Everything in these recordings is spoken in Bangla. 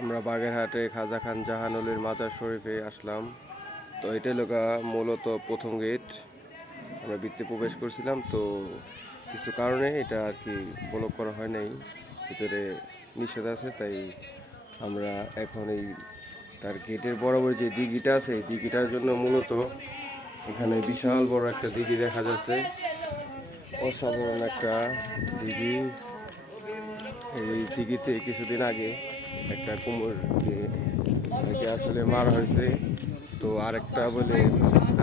আমরা বাগেরহাটে খাজা খান জাহানুলের মাজার শরীফে আসলাম। তো এটা লোকা মূলত প্রথম গেট আমরা বৃত্তে প্রবেশ করছিলাম, তো কিছু কারণে এটা আর কি ব্লক করা হয় নাই। ভিতরে নিষেধ আছে, তাই আমরা এখন এই তার গেটের বরাবর যে দিঘিটা আছে, এই দিঘিটার জন্য মূলত এখানে বিশাল বড় একটা দিঘি দেখা যাচ্ছে। অসাধারণ একটা দিঘি। এই দিঘিতে কিছুদিন আগে একটা কুমোরকে আসলে মারা হয়েছে। তো আরেকটা বলে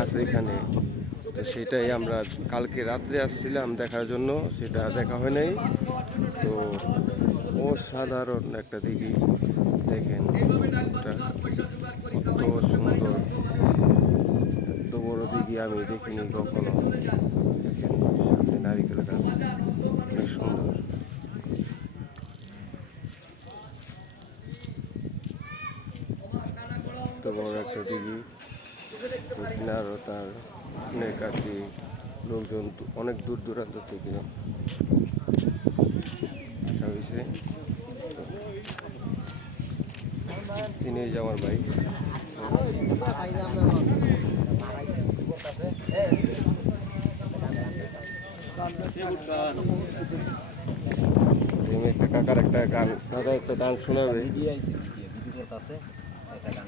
আছে এখানে। তো সেটাই আমরা কালকে রাত্রে আসছিলাম দেখার জন্য, সেটা দেখা হয় নাই। তো অসাধারণ একটা দিঘি। দেখেন কত সুন্দর। এত বড় দিঘি আমি দেখিনি কখনো দেখেন সামনে নারিকেল গাছ অনেক সুন্দর তো বড় একটা দিঘি আরও তার অনেক আর কি লোকজন অনেক দূর দূরান্ত থেকে হয়েছে। তিনি যে আমার ভাই। একটা কাকার একটা গান, দাদা একটা গান শোনাবে। করতেছে Beda.